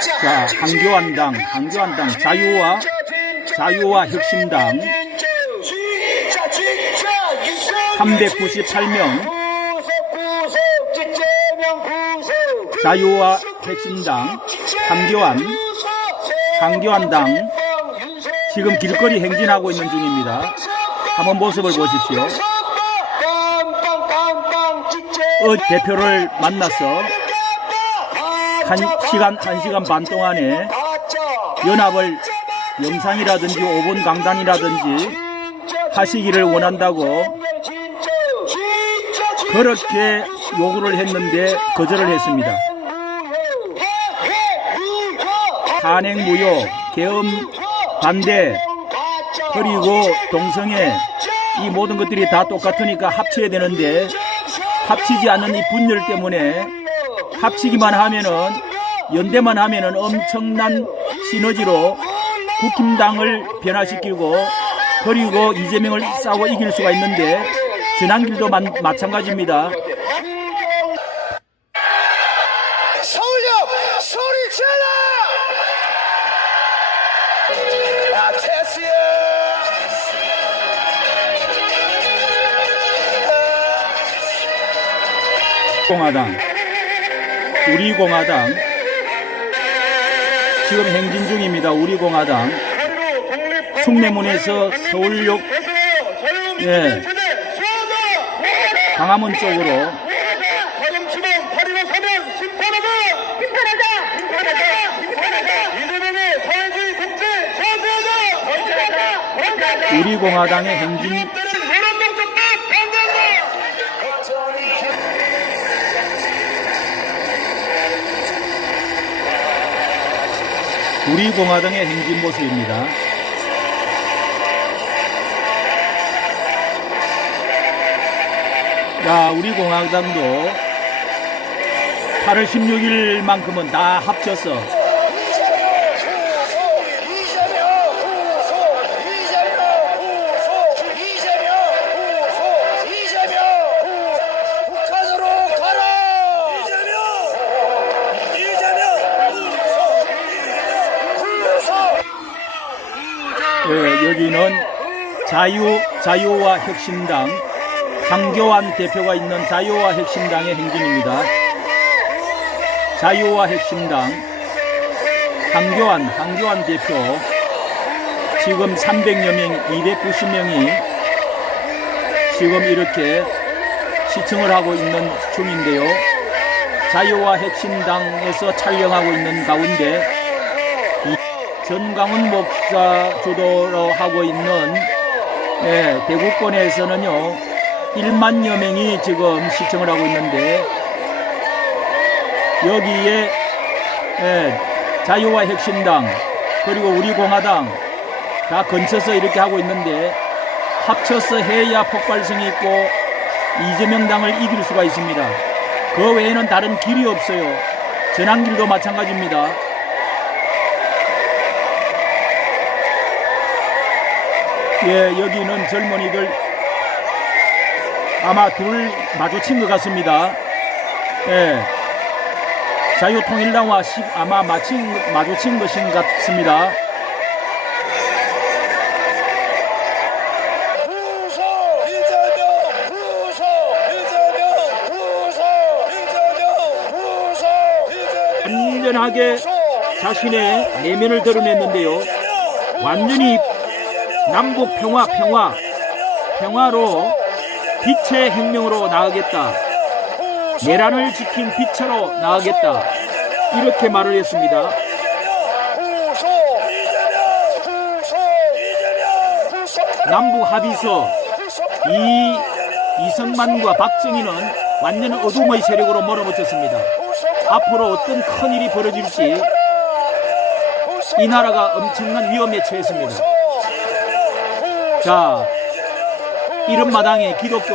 자, 한교안당, 한교안당, 자유와, 자유와 혁신당 398명, 자유와 혁신당, 한교안, 한교안당, 지금 길거리 행진하고 있는 중입니다. 한번 모습을 보십시오. 어, 대표를 만나서 한 시간, 한 시간 반 동안에 연합을 영상이라든지 5분 강단이라든지 하시기를 원한다고 그렇게 요구를 했는데 거절을 했습니다. 탄핵 무효, 계엄 반대, 그리고 동성애 이 모든 것들이 다 똑같으니까 합쳐야 되는데 합치지 않는 이 분열 때문에 합치기만 하면은 연대만 하면은 엄청난 시너지로 국힘당을 변화시키고 그리고 이재명을 싸워 이길 수가 있는데 전환길도 마, 마찬가지입니다. 서울역 소리 질러! 아, 테스야! 공화당, 우리 공화당. 지금 행진 중입니다. 우리 공화당. 숭례문에서 서울역 예. 광화문 쪽으로. 버리고 서 우리 공화당의 행진 모습입니다. 자, 우리 공화당도 8월 16일만큼은 다 합쳐서 예, 여기는 자유, 자유와 혁신당, 강교환 대표가 있는 자유와 혁신당의 행진입니다. 자유와 혁신당, 강교환, 강교환 대표, 지금 300여 명, 290명이 지금 이렇게 시청을 하고 있는 중인데요. 자유와 혁신당에서 촬영하고 있는 가운데 이 전강훈 목사 주도로 하고 있는 예, 대구권에서는요 1만여 명이 지금 시청을 하고 있는데 여기에 예, 자유와 혁신당 그리고 우리 공화당 다 근처서 이렇게 하고 있는데 합쳐서 해야 폭발성이 있고 이재명 당을 이길 수가 있습니다. 그 외에는 다른 길이 없어요. 전환길도 마찬가지입니다. 예, 여기는 젊은이들 아마 둘 마주친 것 같습니다. 예. 자유통일당과 시- 아마 마친, 마주친 것인 것 같습니다. 완전하게 자신의 내면을 드러냈는데요. 완전히 남북 평화, 평화, 평화로 빛의 혁명으로 나아가겠다. 내란을 지킨 빛으로 나아가겠다. 이렇게 말을 했습니다. 남북 합의서 이 이승만과 박정희는 완전 어둠의 세력으로 몰아붙였습니다. 앞으로 어떤 큰 일이 벌어질지 이 나라가 엄청난 위험에 처했습니다. 자, 이런 마당에 기독교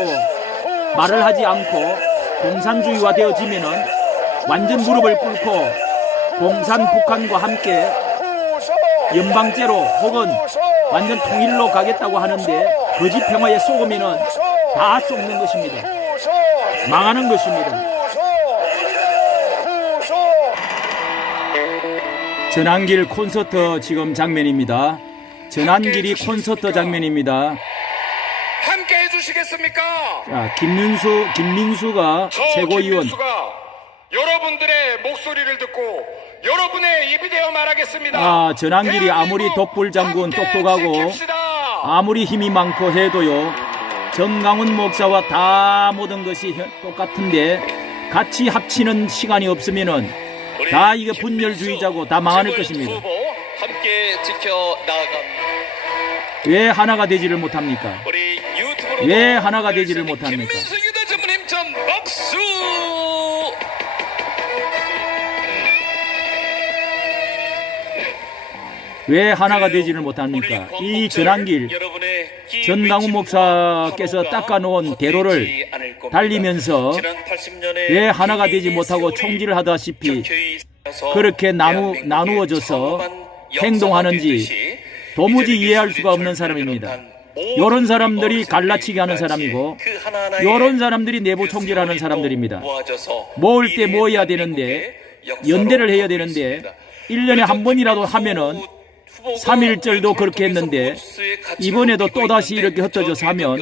말을 하지 않고 공산주의화 되어지면은 완전 무릎을 꿇고 공산 북한과 함께 연방제로 혹은 완전 통일로 가겠다고 하는데 거짓 평화에 속으면은 다 썩는 것입니다. 망하는 것입니다. 전환길 콘서트 지금 장면입니다. 전환길이 콘서트 장면입니다. 함께 해주시겠습니까? 자, 김민수, 김민수가 저 최고위원. 김민수가 여러분들의 목소리를 듣고 여러분의 입이 되어 말하겠습니다. 아, 전환길이 아무리 대한민국 독불 장군 함께 똑똑하고 지킵시다. 아무리 힘이 많고 해도요, 정강훈 목사와 다 모든 것이 현- 똑같은데 같이 합치는 시간이 없으면은 다 이게 분열주의자고 다 망할 것입니다. 후보 함께 지켜 나아갑니다. 왜 하나가 되지를 못합니까? 왜 하나가 되지를 못합니까? 왜 하나가 되지를 못합니까? 이 전환길 전강훈 목사께서 닦아놓은 대로를 달리면서 왜 하나가 되지 못하고 총질을 하다시피 그렇게 나누, 나누어져서 행동하는지 도무지 이해할 수가 없는 사람입니다. 요런 사람들이 갈라치기 하는 사람이고 요런 사람들이 내부 총질하는 사람들입니다. 모을 때 모여야 되는데 연대를 해야 되는데 1년에 한 번이라도 하면은 3.1절도 그렇게 했는데 이번에도 또다시 이렇게 흩어져서 하면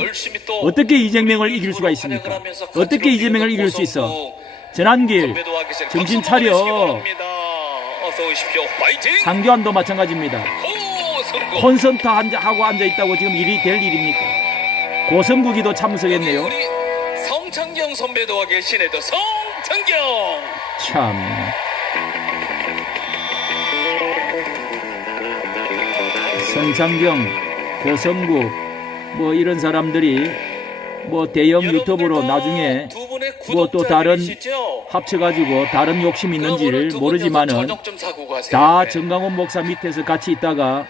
어떻게 이재명을 이길 수가 있습니까? 어떻게 이재명을 이길 수 있어? 전환길 정신 차려. 상교안도 마찬가지입니다. 콘서트 앉아, 하고 앉아 있다고 지금 일이 될 일입니까? 고성국이도 참석했네요. 우리 성창경 선배도 와 계시네도 성창경. 참. 성창경, 고성국, 뭐 이런 사람들이 뭐 대형 유튜브로 나중에 뭐 또 다른 합쳐가지고 다른 욕심 있는지를 모르지만은 다 정강훈 목사 밑에서 같이 있다가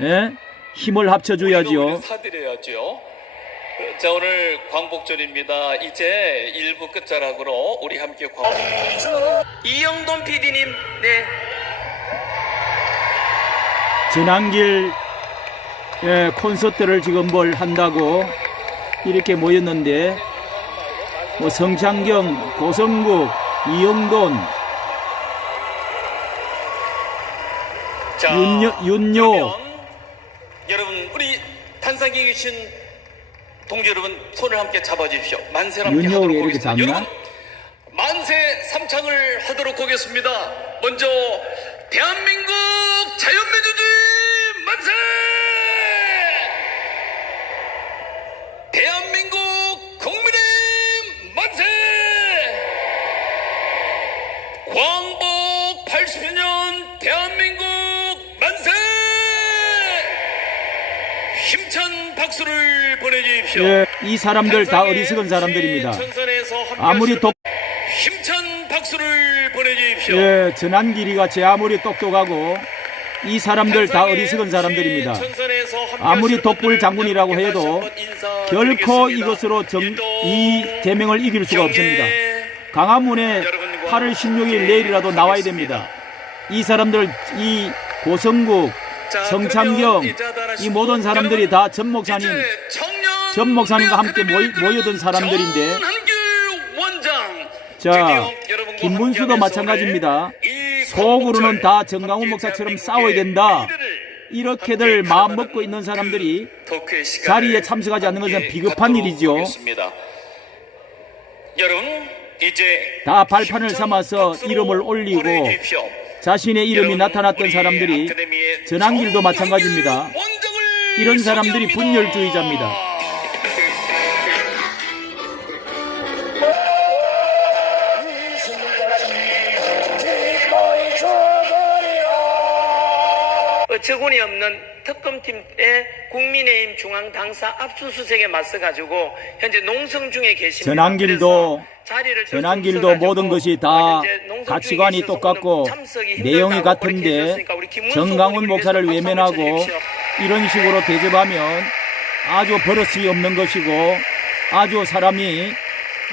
예? 힘을 합쳐줘야지요. 사드려야죠. 자 오늘 광복절입니다. 이제 일부 끝자락으로 우리 함께 광복. 이영돈 PD님, 네. 전환길 예, 콘서트를 지금 뭘 한다고 이렇게 모였는데 뭐 성창경, 고성국, 이영돈, 자, 윤여, 윤요 단상에 계신 동지 여러분 손을 함께 잡아주십시오. 만세를 함께 하도록 하겠습니다. 여러분 만세 삼창을 하도록 하겠습니다. 먼저 대한민국 자연민 보내주십시오. 예, 이 사람들 다 어리석은 사람들입니다. 아무리 독, 힘찬 박수를 보내주십시오. 예, 전환길이 같이 아무리 똑똑하고 이 사람들 다 어리석은 사람들입니다. 아무리 독불 장군이라고 해도 결코 이것으로 정, 이 제명을 이길 수가 없습니다. 강화문에 8월 16일 내일이라도 나와야 됩니다. 이 사람들, 이 고성국, 성창경, 이 모든 사람들이 다 전 목사님, 전 목사님과 함께 모이, 모여든 사람들인데, 자, 김문수도 마찬가지입니다. 속으로는 다 정강훈 목사처럼 싸워야 된다. 이렇게들 마음 먹고 있는 사람들이 자리에 참석하지 않는 것은. 여러분 이제 다 발판을 삼아서 이름을 올리고 자신의 이름이 나타났던 사람들이 전환길도 마찬가지입니다. 이런 사람들이 분열주의자입니다. 어처구니 없는 특검팀의 국민의힘 중앙 당사 압수수색에 맞서 가지고 현재 농성 중에 계십니다. 전환길도 전환길도 모든 것이 다 가치관이 똑같고 내용이 같은데 정강훈 목사를 외면하고. 이런 식으로 대접하면 아주 버릇이 없는 것이고 아주 사람이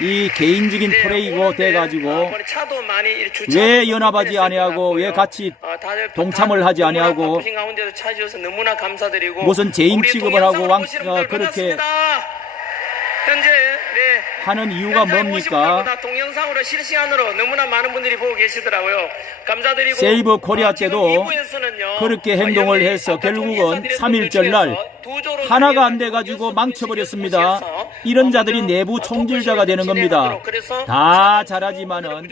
이 개인적인 네, 플레이고 오는데, 돼가지고 주차도 왜좀 연합하지 아니하고 왜. 같이 어, 다들 동참을 하지 아니하고 무슨 우리 취급을 하고 왕- 어, 그렇게. 현재 네 하는 이유가 뭡니까? 다 동영상으로 실시간으로 너무나 많은 분들이 보고 계시더라고요. 감사드리고 세이버 코리아 어, 지금 때도 그렇게 어, 행동을 해서 결국은 인사들의 3.1절 날 하나가 안 돼가지고 망쳐버렸습니다. 이런 자들이 어, 내부 어, 총질자가 되는 겁니다. 다 잘하지만은.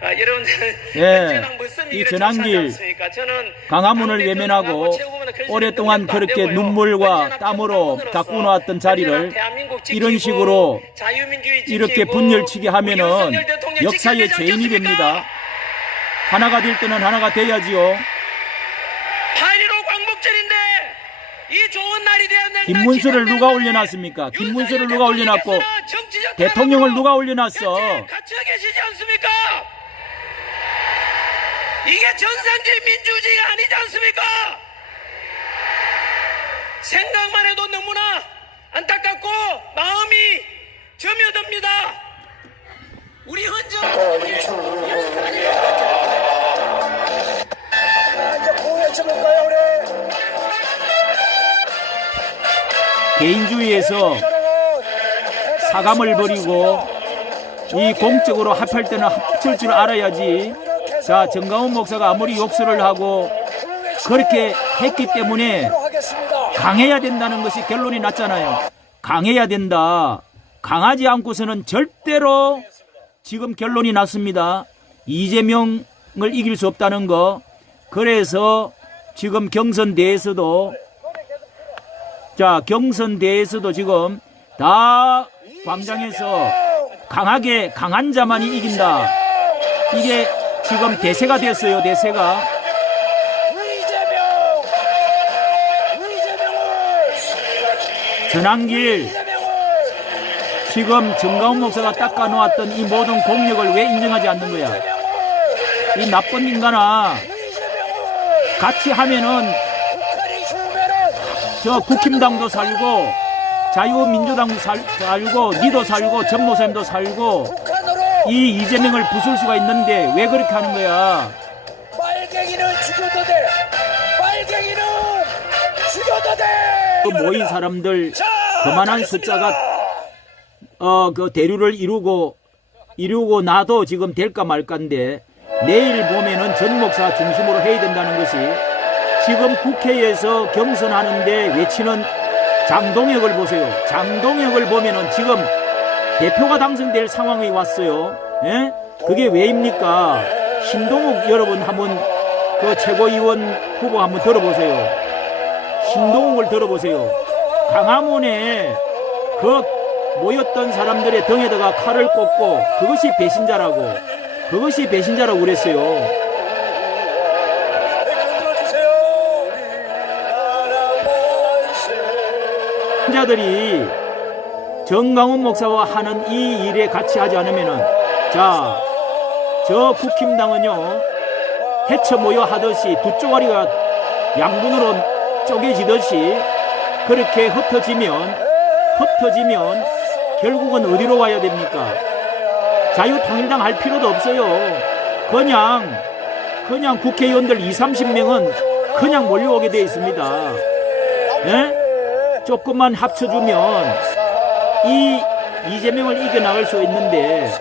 아, 예, 이 전환길 당대표를 외면하고 오랫동안 그렇게. 눈물과 땀으로 가꾸어 놓았던 자리를 이런 식으로 이렇게 분열치게 하면은 대통령 역사의 죄인이? 됩니다. 하나가 될 때는 하나가 돼야지요. 8.15 광복절인데 이 좋은 날이 되었는 김문수를 누가 올려놨습니까? 김문수를 누가 올려놨고 대통령을 누가 올려놨어? 계시지 않습니까? 이게 정상적인 민주주의가 아니지 않습니까? 생각만 해도 너무나 안타깝고 마음이 점여듭니다. 우리 헌정 개인주의에서 사감을 버리고 이 공적으로 합할 때는 합칠 줄 알아야지. 자, 정강훈 목사가 아무리 욕설을 하고 그렇게 했기 때문에 강해야 된다는 것이 결론이 났잖아요. 강해야 된다. 강하지 않고서는 절대로 지금 결론이 났습니다. 이재명을 이길 수 없다는 거. 그래서 지금 경선 대에서도 자, 경선 대에서도 지금 다 광장에서 강하게 강한 자만이 이긴다. 이게 지금 대세가 됐어요, 대세가. 전환길 지금 정가훈 목사가 닦아놓았던 이 모든 공력을 왜 인정하지 않는 거야? 이 나쁜 인간아 같이 하면은 저 국힘당도 살고 자유민주당도 살, 살고 니도 살고 전모사님도 살고 이 이재명을 부술 수가 있는데 왜 그렇게 하는 거야? 빨갱이는 죽여도 돼. 빨갱이는 죽여도 돼. 그 모인 사람들 그만한 숫자가 어 그 대류를 이루고 이루고 나도 지금 될까 말까인데 내일 보면은 전 목사 중심으로 해야 된다는 것이 지금 국회에서 경선하는데 외치는 장동혁을 보세요. 장동혁을 보면은 지금 대표가 당선될 상황이 왔어요. 예? 그게 왜입니까? 신동욱 여러분 한번 그 최고위원 후보 한번 들어보세요. 신동욱을 들어보세요. 강화문에 그 모였던 사람들의 등에다가 칼을 꽂고 그것이 배신자라고 그것이 배신자라고 그랬어요. 자들이 정강훈 목사와 하는 이 일에 같이 하지 않으면은 자, 저 국힘당은요 해쳐 모여 하듯이 두 쪼가리가 양분으로 쪼개지듯이 그렇게 흩어지면 흩어지면 결국은 어디로 와야 됩니까? 자유통일당 할 필요도 없어요. 그냥 그냥 국회의원들 2, 30명은 그냥 몰려오게 돼 있습니다. 예? 조금만 합쳐주면 이 이재명을 이겨나갈 수 있는데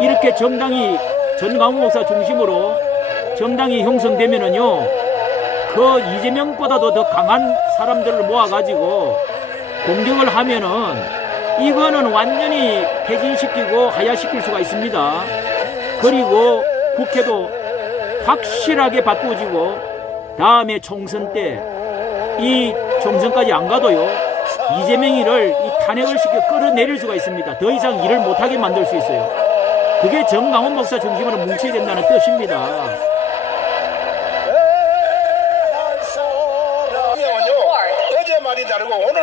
이렇게 정당이 전광훈 목사 중심으로 정당이 형성되면은요 그 이재명보다도 더 강한 사람들을 모아가지고 공격을 하면은 이거는 완전히 폐진시키고 하야시킬 수가 있습니다. 그리고 국회도 확실하게 바꾸어지고 다음에 총선 때 이 총선까지 안 가도요 이재명이를 이 탄핵을 시켜 끌어내릴 수가 있습니다. 더 이상 일을 못하게 만들 수 있어요. 그게 정강훈 목사 중심으로 뭉쳐야 된다는 뜻입니다.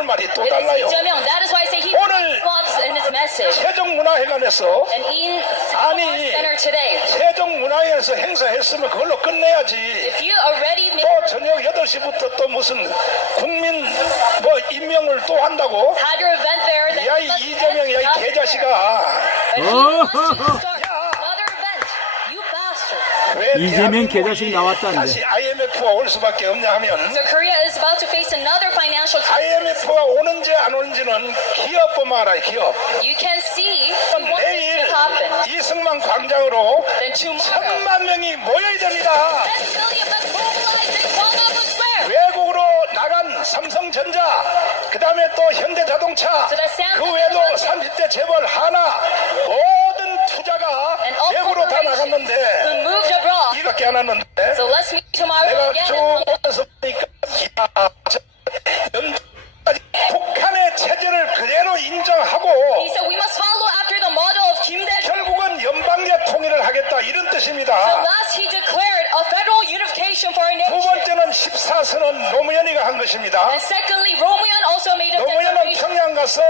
오늘 말이 또 달라요. Jaemyung. That is why I say he 오늘- flops in his message. 세종문화회관에서 And in 아니. Center today, 세종문화회에서 행사했으면 그걸로 끝내야지. if you already made 또 저녁 8시부터 또 무슨 국민 뭐 임명을 또 한다고? had your event there, then 야, 이 let's 이재명, 야, 이 end 개자식아. 이재명 계좌식 나왔다는데. 다시 IMF가 올 수밖에 없냐 하면 So Korea is about to face another financial crisis. IMF가 오는지 안 오는지는 기업 보면 알아요 기업 You can see who it 내일 to happen. 이승만 광장으로 Then tomorrow, 천만 명이 모여야 됩니다 10 million must mobilize in Gwanggabu Square. 외국으로 나간 삼성전자 그 다음에 또 현대자동차 So 그 외에도 Technology. 30대 재벌 하나 모든 투자가 And all 외국으로 다 corporations who 나갔는데. 이 밖에 안 왔는데 So let's meet tomorrow 내가 again. 쭉 보면서 보니까 야, 저 연까지 북한의 체제를 그대로 인정하고 He said we must follow after the model of Kim Dae-jung. 결국은 연방제 통일을 하겠다 이런 So 뜻입니다. last he declared a federal unification for our 두 nation. 번째는 14선은 노무현이가 한 것입니다. And secondly, Romuan also made a 노무현은 declaration. 평양 가서